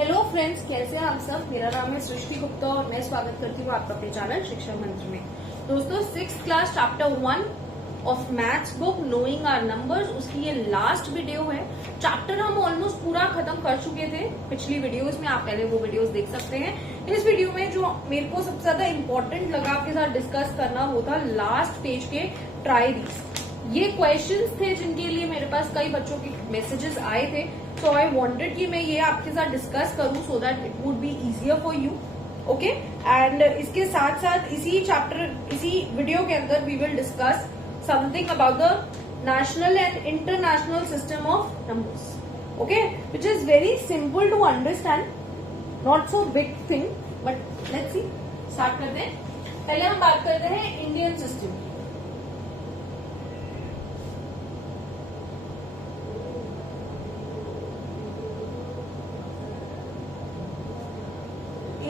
Hello friends, कैसे हैं आप सब। मेरा नाम है सृष्टि गुप्ता और मैं स्वागत करती हूँ आपका अपने चैनल शिक्षा मंत्र में। दोस्तों, 6th class chapter 1 of maths book knowing our numbers, उसकी ये लास्ट वीडियो है। चैप्टर हम ऑलमोस्ट पूरा खत्म कर चुके थे पिछली वीडियोस में, आप पहले वो वीडियोस देख सकते हैं। इस वीडियो में जो मेरे को सबसे ज्यादा इम्पोर्टेंट लगा आपके साथ डिस्कस करना, वो था लास्ट पेज के ट्राई दीज। ये क्वेश्चंस थे जिनके लिए मेरे पास कई बच्चों के मैसेजेस आए थे, सो आई वांटेड कि मैं ये आपके साथ डिस्कस करूं so that it would be easier for you. Okay, and इसके साथ साथ इसी वीडियो के अंदर we will discuss something about the national and international system of numbers, okay, which is very simple to understand, not so big thing, but let's see. Start करते हैं। पहले हम बात करते हैं इंडियन सिस्टम।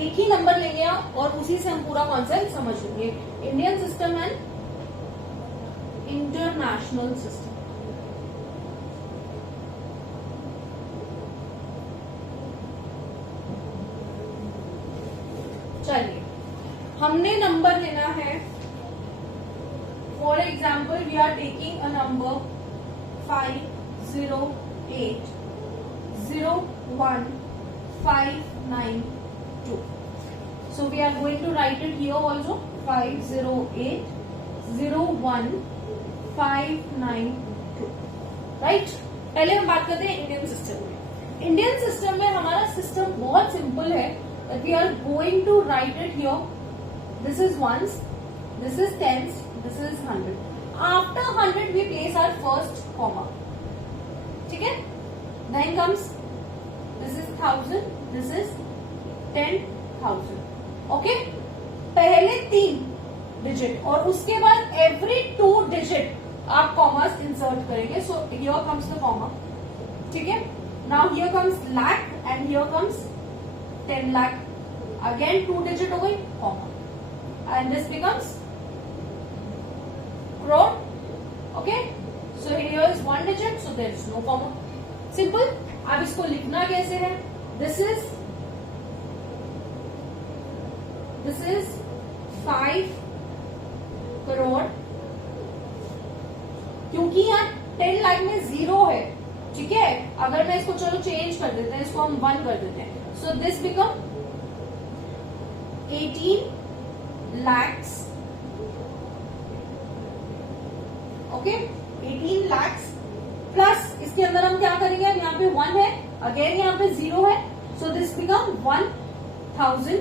एक ही नंबर लेंगे आप और उसी से हम पूरा कॉन्सेप्ट समझ लेंगे। Indian system and international system. चलिए, हमने नंबर लेना है। For example, we are taking a number 5080159. So we are going to write it here also, 5080159. Right. पहले हम बात करते हैं इंडियन सिस्टम में। इंडियन सिस्टम में हमारा सिस्टम बहुत सिंपल है, that we are going to write it here. This is ones, this is tens, this is 100. After 100 we place our first comma. ठीक है? Then comes this is 1000, this is 10,000. Okay, पहले 3 digit और उसके बाद every 2 digit आप commas insert करेंगे। So here comes the comma, ठीक है। Now here comes lakh and here comes 10 lakh. Again 2 digit हो गई, comma, and this becomes crore. Okay, so here is 1 digit, so there is no comma. Simple. अब इसको लिखना कैसे है? This is 5 crore. क्योंकि यहाँ 10 लाख में 0 है, ठीक है। अगर मैं इसको चलो चेंज कर देते हैं, इसको हम 1 कर देते हैं। So this become 18 lakhs. Okay, 18 lakhs plus इसके अंदर हम क्या करेंगे? अब यहाँ पे 1 है, अगेन यहाँ पे 0 है, so this become 1000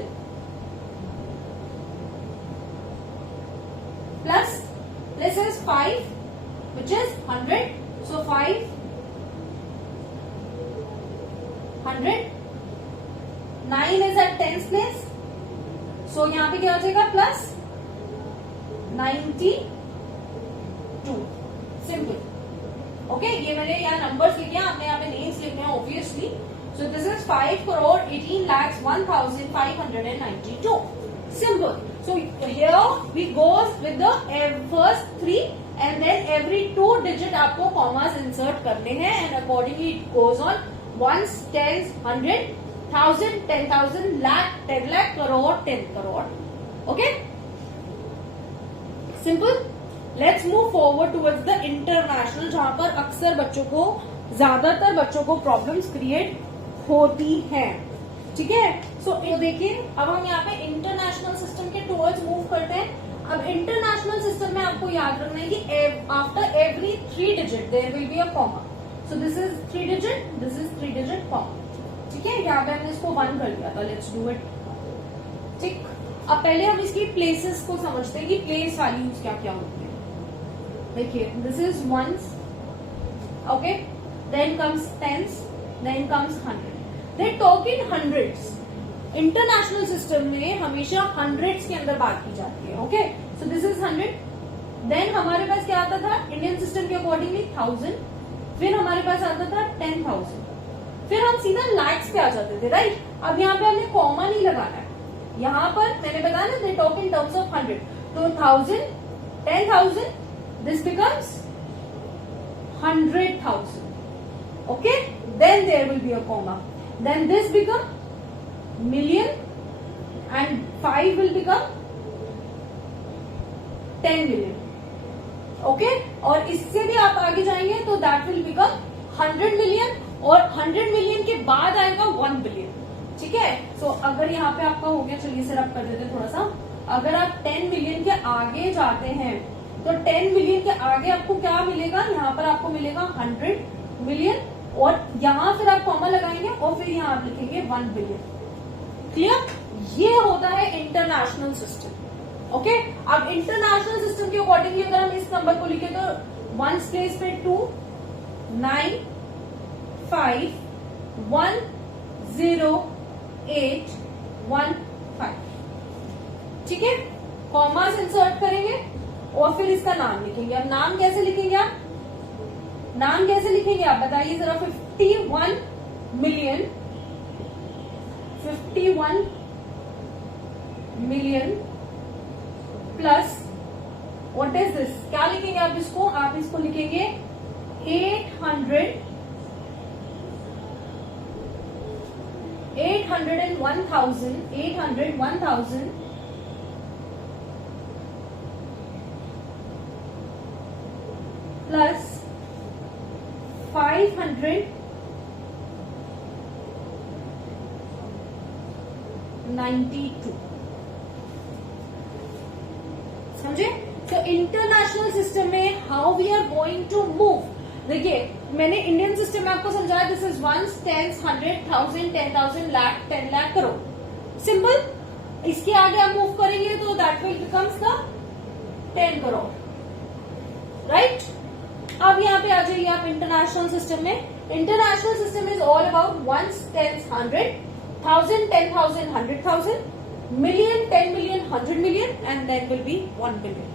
plus this is 5 which is 100, so 500. 9 is at tens place, so यहाँ पे क्या हो जाएगा? प्लस 92. सिंपल। ओके, ये मैंने यहाँ नंबर्स लिखे हैं, आपने यहाँ पे नेम्स लिखे हैं obviously. So this is 5 crore 18 lakhs 1592. Simple. So here we goes with the first 3 and then every 2 digit आपको commas insert करने हैं, and accordingly it goes on ones, tens, 100, 1000, 10,000, lakh, 10 lakh, crore, 10 crore. Okay? Simple. Let's move forward towards the international, जहां पर अक्सर ज्यादातर बच्चों को problems create होती हैं, ठीक है। सो देखिए, अब हम यहाँ पे इंटरनेशनल सिस्टम के टुवर्ड्स मूव करते हैं। अब इंटरनेशनल सिस्टम में आपको याद रखना है कि after every 3 digit there will be a comma. So this is 3 digit, this is 3 digit comma, ठीक है। यहाँ पे हमने इसको 1 कर दिया था, लेट्स डू इट, ठीक। अब पहले हम इसकी प्लेसेस को समझते हैं कि प्लेस वैल्यूज क्या क्या होती है। देखिए, this is ones, okay, then comes tens, then comes 100. They talk in hundreds. International system में हमेशा हंड्रेड्स के अंदर बात की जाती है। Okay, so this is 100. Then हमारे पास क्या आता था इंडियन सिस्टम के अकॉर्डिंगली? 1000. फिर हमारे पास आता था 10,000. फिर हम सीधा लैक्स पे आ जाते थे, राइट। अब यहाँ पे हमने कॉमा नहीं लगाना है। यहाँ पर मैंने बताया ना, they talk in terms of 100. तो 1000, 10,000, this becomes 100,000. Okay, then there will be a comma. Then this become million and 5 will become 10 million. Okay और इससे भी आप आगे जाएंगे तो दैट विल बिकम 100 मिलियन और 100 मिलियन के बाद आएगा 1 बिलियन. ठीक है. सो अगर यहाँ पे आपका हो गया, चलिए सर आप कर देते हैं थोड़ा सा. अगर आप 10 मिलियन के आगे जाते हैं तो 10 मिलियन के आगे आपको क्या मिलेगा, यहाँ पर आपको मिलेगा 100 मिलियन और यहाँ फिर आप कॉमा लगाएंगे और फिर यहाँ आप लिखेंगे 1 बिलियन. क्लियर. ये होता है इंटरनेशनल सिस्टम. ओके अब इंटरनेशनल सिस्टम के अकॉर्डिंगली अगर हम इस नंबर को लिखे तो 1 प्लेस पे 2 9 5 1 0 8 1 5. ठीक है. कॉमास इंसर्ट करेंगे और फिर इसका नाम लिखेंगे. अब नाम कैसे लिखेंगे आप, नाम कैसे लिखेंगे आप बताइए जरा. 51 million 51 million plus what is this, क्या लिखेंगे आप इसको, आप इसको लिखेंगे 801,000 प्लस 592. समझे. तो इंटरनेशनल सिस्टम में how we are going to move. देखिए मैंने इंडियन सिस्टम में आपको समझाया. This is 1 10 100 1000 10,000 lakh 10 lakh crore. Simple. इसके आगे आप मूव करेंगे तो that will becomes the 10 crore. Right. अब यहाँ पे आ जाइए आप इंटरनेशनल सिस्टम में. International system is all about 1 10 100 1000 10,000 100,000 million 10 million 100 million and then will be 1 billion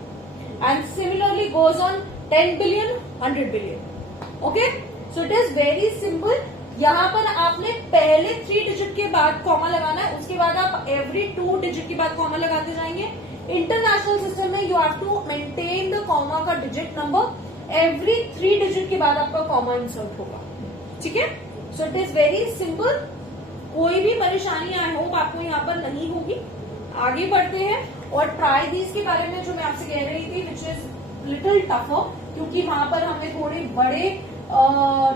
and similarly goes on 10 billion 100 billion. okay so it is very simple. यहाँ पर आपने पहले 3 डिजिट के बाद कॉमा लगाना है, उसके बाद आप एवरी 2 डिजिट के बाद कॉमा लगाते जाएंगे. इंटरनेशनल सिस्टम में you have to maintain the comma का डिजिट नंबर. एवरी 3 डिजिट के बाद आपका कॉमा इंसर्ट होगा. ठीक है. So it is very simple. कोई भी परेशानी आई होप आपको यहाँ पर नहीं होगी. आगे बढ़ते हैं और ट्राई दीज के बारे में जो मैं आपसे कह रही थी विच इज लिटिल टफर, क्योंकि वहां पर हमें थोड़े बड़े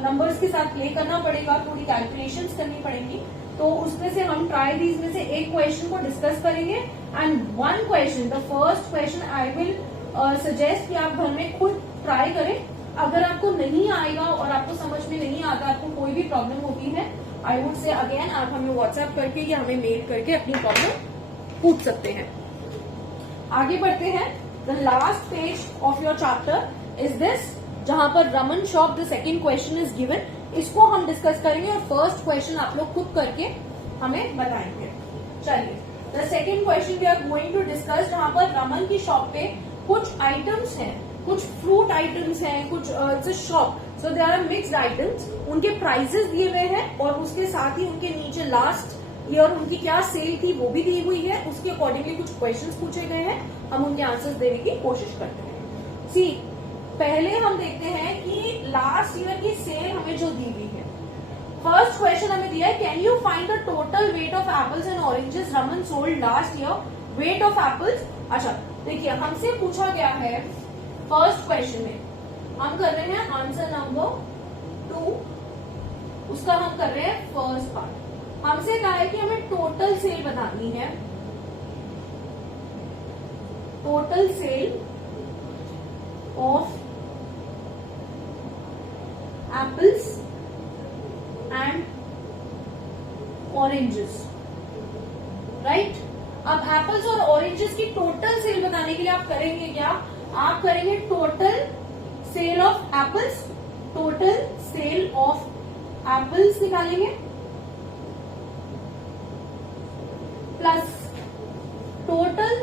नंबर्स के साथ प्ले करना पड़ेगा, थोड़ी कैलकुलेशंस करनी पड़ेंगी. तो उसमें से हम ट्राई दीज में से एक क्वेश्चन को डिस्कस करेंगे and one question, the first question I will suggest कि आप घर में खुद ट्राई करें. अगर आपको नहीं आएगा और आपको समझ में नहीं आता, आपको कोई भी प्रॉब्लम होती है, आई वुड से अगेन आप हमें व्हाट्सएप करके या हमें मेल करके अपनी प्रॉब्लम पूछ सकते हैं. आगे बढ़ते हैं. The last page of your chapter is this, जहां पर Raman shop the second question is given. इसको हम डिस्कस करेंगे और फर्स्ट क्वेश्चन आप लोग खुद करके हमें बताएंगे. चलिए the second question we are going to discuss, जहां पर रमन की शॉप पे कुछ आइटम्स हैं, कुछ फ्रूट आइटम्स हैं, कुछ shop. So there are mixed items. उनके प्राइसेस दिए हुए हैं और उसके साथ ही उनके नीचे लास्ट ईयर उनकी क्या सेल थी वो भी दी हुई है. उसके अकॉर्डिंगली कुछ क्वेश्चंस पूछे गए हैं, हम उनके आंसर्स देने की कोशिश करते हैं. सी पहले हम देखते हैं कि लास्ट ईयर की सेल हमें जो दी हुई है. फर्स्ट क्वेश्चन हमें दिया है, can you find the total weight of apples and oranges Raman sold last year. Weight of apples. अच्छा देखिए हमसे पूछा गया है फर्स्ट क्वेश्चन में, हम कर रहे हैं आंसर नंबर 2, उसका हम कर रहे हैं फर्स्ट पार्ट. हमसे कहा है कि हमें टोटल सेल बतानी है. Total sale of apples and oranges. Right. अब एप्पल्स और ऑरेंजेस की टोटल सेल बताने के लिए आप करेंगे क्या, आप करेंगे total sale of apples. Total sale of apples निकालेंगे plus total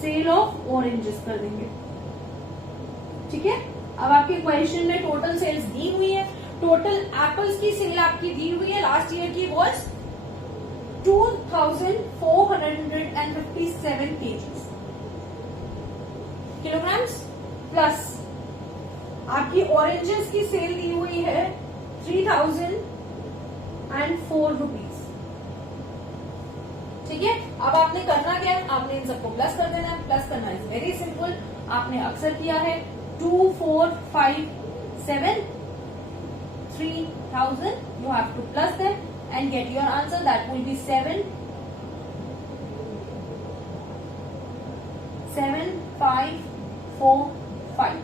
sale of oranges कर देंगे. ठीक है. अब आपके क्वेश्चन में टोटल सेल्स दी हुई है. टोटल एप्पल्स की सेल आपकी दी हुई है लास्ट ईयर की वॉज 2,457 kilograms प्लस आपकी ऑरेंजेस की सेल दी हुई है 3,000 एंड 4 रुपीज। ठीक है, अब आपने करना क्या है, आपने इन सबको प्लस कर देना है। प्लस करना इज वेरी सिंपल, आपने अक्सर किया है 2 4 5 7 3000, you have to plus them and get your answer, that will be 7 5 4 5.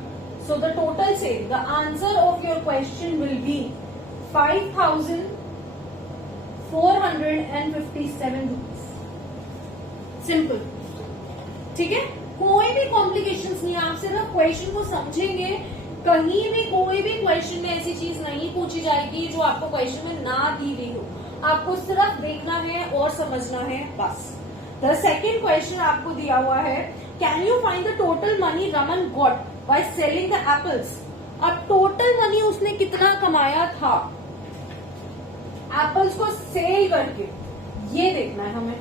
So the total sale, the answer of your question will be 5457 rupees. Simple. ठीक है, कोई भी कॉम्प्लिकेशंस नहीं है, आप सिर्फ क्वेश्चन को समझेंगे। कहीं भी कोई भी क्वेश्चन में ऐसी चीज नहीं पूछी जाएगी जो आपको क्वेश्चन में ना दी गई हो, आपको सिर्फ देखना है और समझना है बस। द सेकेंड क्वेश्चन आपको दिया हुआ है, can you find the total money Raman got by selling the apples. अब टोटल मनी उसने कितना कमाया था एप्पल्स को सेल करके, ये देखना है हमें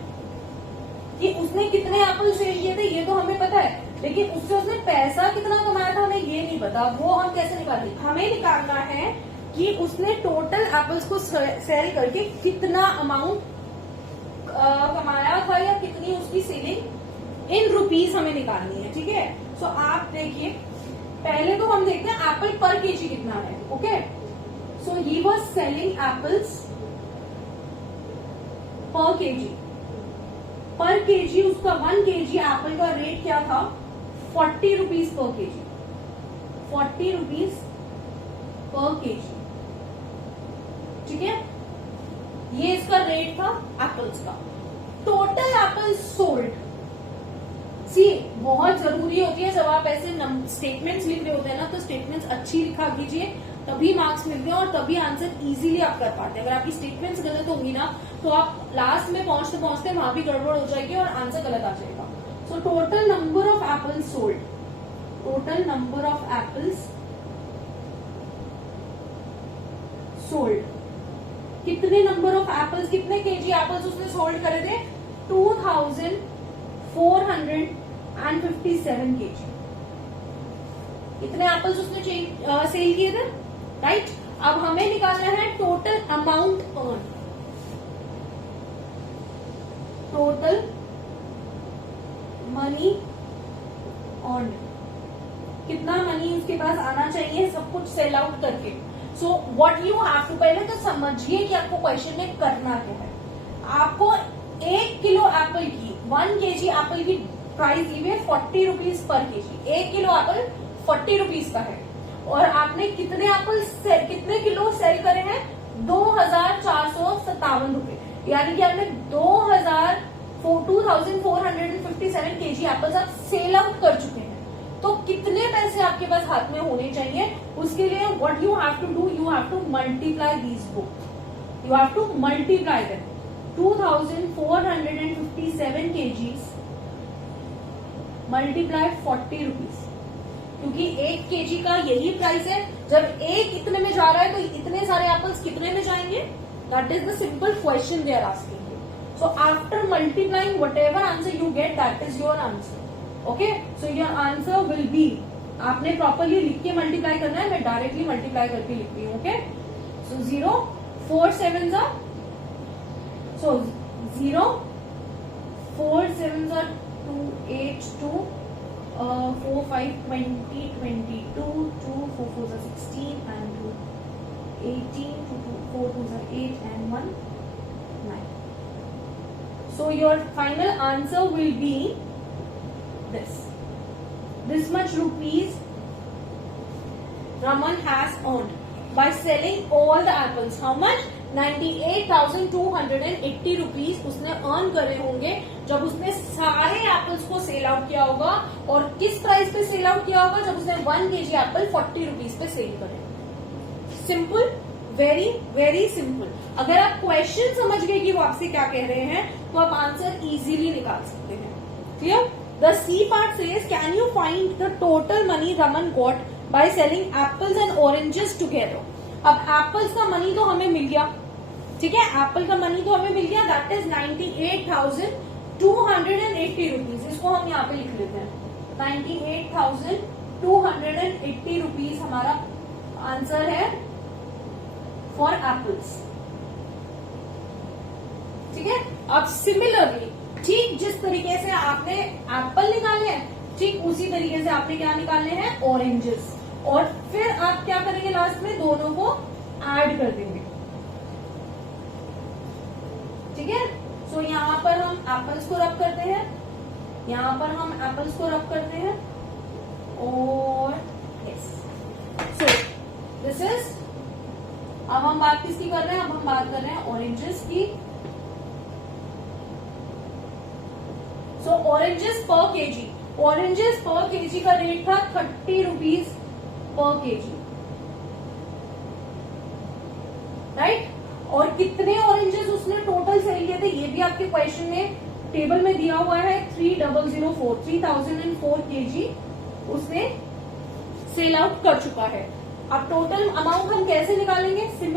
कि उसने कितने एप्पल सेल किए थे, ये तो हमें पता है, लेकिन उससे उसने पैसा कितना कमाया था हमें ये नहीं पता। वो हम कैसे निकालेंगे, हमें निकालना है कि उसने टोटल एप्पल्स को सेल करके कितना अमाउंट कमाया था या कितनी उसकी सेलिंग इन रुपीस हमें निकालनी है। ठीक है, सो आप देखिए, पहले तो हम देखते हैं एप्पल पर केजी कितना है। Okay, so he was selling apples पर केजी। पर केजी उसका 1 केजी एप्पल का रेट क्या था, 40 rupees per KG. 40 rupees per KG. ठीक है, ये इसका रेट था एप्पल्स का। टोटल एप्पल्स सोल्ड, सी बहुत जरूरी होती है जब आप ऐसे स्टेटमेंट्स लिख रहे होते हैं ना, तो स्टेटमेंट्स अच्छी लिखा कीजिए, तभी मार्क्स मिलते हैं और तभी आंसर इजीली आप कर पाते हैं। अगर आपकी स्टेटमेंट्स गलत होंगी ना, तो आप लास्ट में पहुंचते पहुंचते वहां भी गड़बड़ हो जाएगी और आंसर गलत आ जाएगा। So total number of apples sold, total number of apples sold, कितने नंबर ऑफ एप्पल्स, कितने केजी एप्पल्स उसने सोल्ड करे थे, 2457 केजी। इतने एप्पल्स उसने सेल किए थे, राइट। अब हमें निकालना है total amount earn, total money earn, कितना मनी उसके पास आना चाहिए सब कुछ सेल आउट करके। So what you have to, पहले तो समझिए कि आपको क्वेश्चन में करना क्या है। आपको 1 किलो एप्पल की, 1 केजी एप्पल की प्राइस दी हुई है 40 rupees per KG. 1 kilo Apple 40 rupees का है और आपने कितने एप्पल कितने किलो सेल करे हैं, 2457 रुपए, यानी कि आपने 2457 केजी एप्पल्स आप सेल आउट कर चुके हैं। तो कितने पैसे आपके पास हाथ में होने चाहिए, उसके लिए what you have to do, you have to multiply these both, you have to multiply them. 2457 kgs multiply 40 rupees, क्योंकि 1 केजी का यही प्राइस है। जब एक इतने में जा रहा है तो इतने सारे एप्पल्स कितने में जाएंगे, that is the simple question they are asking. So after multiplying whatever answer you get, that is your answer. Okay, so your answer will be, आपने प्रॉपरली लिख के मल्टीप्लाई करना है, मैं डायरेक्टली मल्टीप्लाई करके लिखती हूँ। Okay, so 0 4 7 are, so 0 4 7 are 2 8 2 4 5 20 22 2 4 4 are 16 and 2 18 2 4 2 are 8 and 1 9. So your final answer will be this much rupees Raman has earned by selling all the apples. How much? 98,280 rupees उसने earn करे होंगे जब उसने सारे apples को sell out किया होगा। और किस प्राइस पे सेल आउट किया होगा, जब उसने 1 केजी एप्पल 40 रुपीज पे सेल करे। Simple, very very simple. अगर आप क्वेश्चन समझ गए कि वो आपसे क्या कह रहे हैं, तो आप आंसर इजीली निकाल सकते हैं। Clear? The C part says, can you find the total money Raman got by selling apples and oranges together. अब एप्पल्स का मनी तो हमें मिल गया, ठीक है, एप्पल का मनी तो हमें मिल गया, दैट इज 98,280 रुपीज। इसको हम यहाँ पे लिख लेते हैं, 98,280 रुपीज हमारा आंसर है फॉर एप्पल्स। ठीक है। अब सिमिलरली ठीक जिस तरीके से आपने एप्पल निकाले हैं, ठीक उसी तरीके से आपने क्या निकालने हैं, ऑरेंजेस। और फिर आप क्या करेंगे, लास्ट में दोनों को ऐड कर देंगे, ठीक है। सो यहाँ पर हम एप्पल्स को रब करते हैं, यहाँ पर हम एप्पल्स को रब करते हैं, और यस, सो दिस इज। अब हम बात किसकी कर रहे हैं, अब हम बात कर रहे हैं ऑरेंजेस की। सो ऑरेंजेस पर केजी, ऑरेंजेस पर केजी का रेट था 30 रुपीज पर केजी, राइट। और कितने ऑरेंजेस उसने टोटल सेल किए थे, ये भी आपके क्वेश्चन में टेबल में दिया हुआ है। 3004 केजी उसने सेल आउट कर चुका है। अब टोटल अमाउंट हम कैसे निकालेंगे, सेम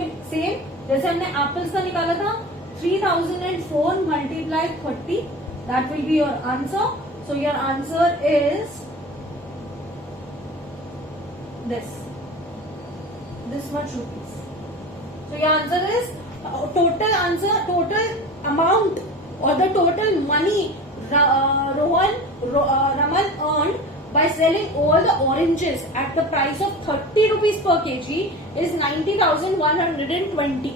जैसे हमने एप्पल्स का निकाला था, 3004 multiply 30, that will be your answer. So your answer is this much rupees. So your answer is total amount or the total money Raman earned by selling all the oranges at the price of 30 rupees per kg is 90,120.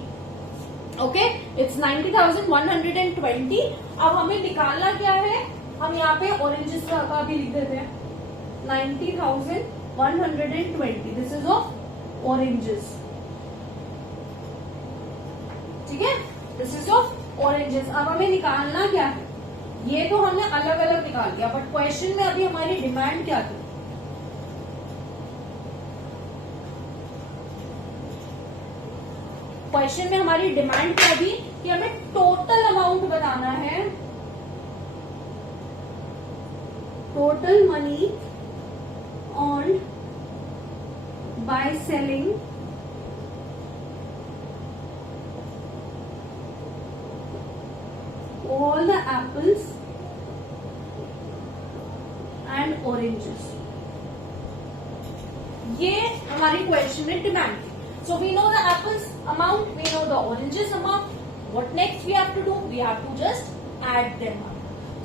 Okay, it's 90,120. अब हमें निकालना क्या है, हम यहाँ पे oranges का भी लिख देते हैं, 90,120. दिस इज ऑफ ऑरेंजेस, ठीक है, दिस इज ऑफ ऑरेंजेस। अब हमें निकालना क्या है, ये तो हमने अलग अलग निकाल दिया, बट क्वेश्चन में अभी हमारी डिमांड क्या थी, क्वेश्चन में हमारी डिमांड क्या थी कि हमें टोटल अमाउंट बताना है, total money earned by selling all the apples and oranges. ये हमारी क्वेश्चन में डिमांड थी। So we know the apples amount, we know the oranges amount. What next we have to do? We have to just add them up.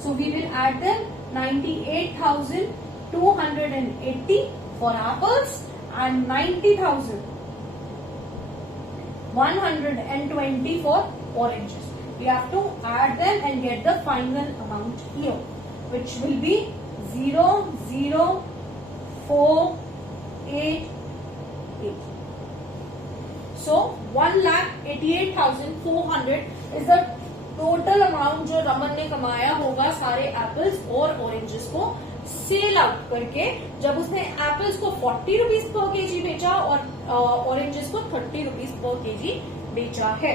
So we will add them, 98,280 for apples and 90,120 for oranges. We have to add them and get the final amount here, which will be 00488. So 1,88,400 is the total amount जो रमन ने कमाया होगा सारे apples और oranges को cell out करके, जब उसने एप्पल्स को 40 रुपीज पर केजी बेचा और ऑरेंजेस को 30 रुपीज पर केजी बेचा है।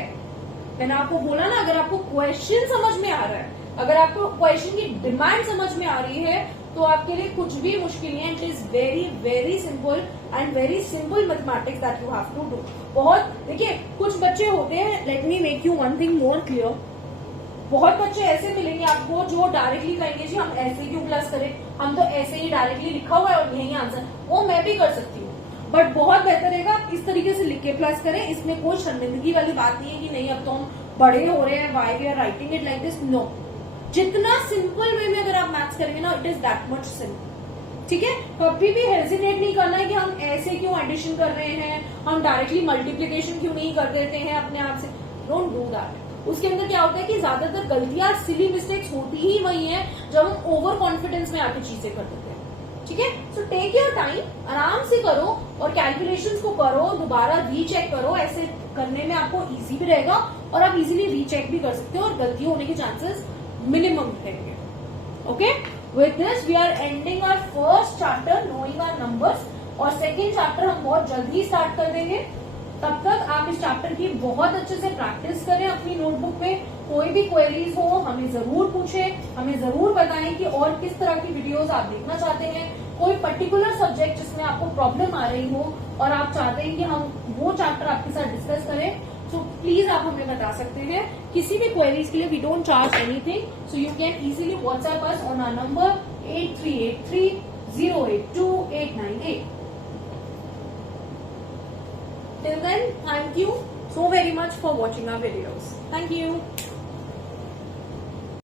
मैंने आपको बोला ना, अगर आपको क्वेश्चन समझ में आ रहा है, अगर आपको क्वेश्चन की डिमांड समझ में आ रही है, तो आपके लिए कुछ भी मुश्किल नहीं है। It is very very simple and very simple mathematics that you have to do. बहुत देखिए, कुछ बच्चे होते हैं, let me make you one thing more clear, बहुत बच्चे ऐसे मिलेंगे आपको जो डायरेक्टली कहेंगे जी हम ऐसे क्यों प्लस करें, हम तो ऐसे ही डायरेक्टली लिखा हुआ है और यही आंसर, वो मैं भी कर सकती हूँ, बट बहुत बेहतर रहेगा इस तरीके से लिख के प्लस करें। इसमें कोई शर्मिंदगी वाली बात नहीं है कि नहीं अब तो हम बड़े हो रहे हैं, why we are writing it like this, no. जितना सिंपल वे में अगर आप मैथ्स करेंगे ना, it is that much simple, ठीक है। कभी भी हेजिटेट नहीं करना है कि हम ऐसे क्यों एडिशन कर रहे हैं, हम डायरेक्टली मल्टीप्लीकेशन क्यों नहीं कर देते हैं अपने आप से, डोंट डू दैट। उसके अंदर क्या होता है कि ज्यादातर गलतियां, सिली मिस्टेक्स होती ही वही है जब हम ओवर कॉन्फिडेंस में आके चीजें कर देते हैं, ठीक है। सो टेक योर टाइम, आराम से करो और कैलकुलेशंस को करो, दोबारा रीचेक करो, ऐसे करने में आपको इजी भी रहेगा और आप इजीली रीचेक भी कर सकते हो और गलती होने के चांसेस मिनिमम रहेंगे। Okay, with this we are ending our first chapter knowing our numbers, और सेकेंड चैप्टर हम बहुत जल्दी स्टार्ट कर देंगे। तब तक आप इस चैप्टर की बहुत अच्छे से प्रैक्टिस करें अपनी नोटबुक में। कोई भी क्वेरीज हो हमें जरूर पूछें, हमें जरूर बताएं कि और किस तरह की वीडियोस आप देखना चाहते हैं, कोई पर्टिकुलर सब्जेक्ट जिसमें आपको प्रॉब्लम आ रही हो और आप चाहते हैं कि हम वो चैप्टर आपके साथ डिस्कस करें, तो प्लीज आप हमें बता सकते हैं। किसी भी क्वेरीज के लिए we don't charge anything, so you can easily WhatsApp us on our number 8383082898। Till then, thank you so very much for watching our videos. Thank you.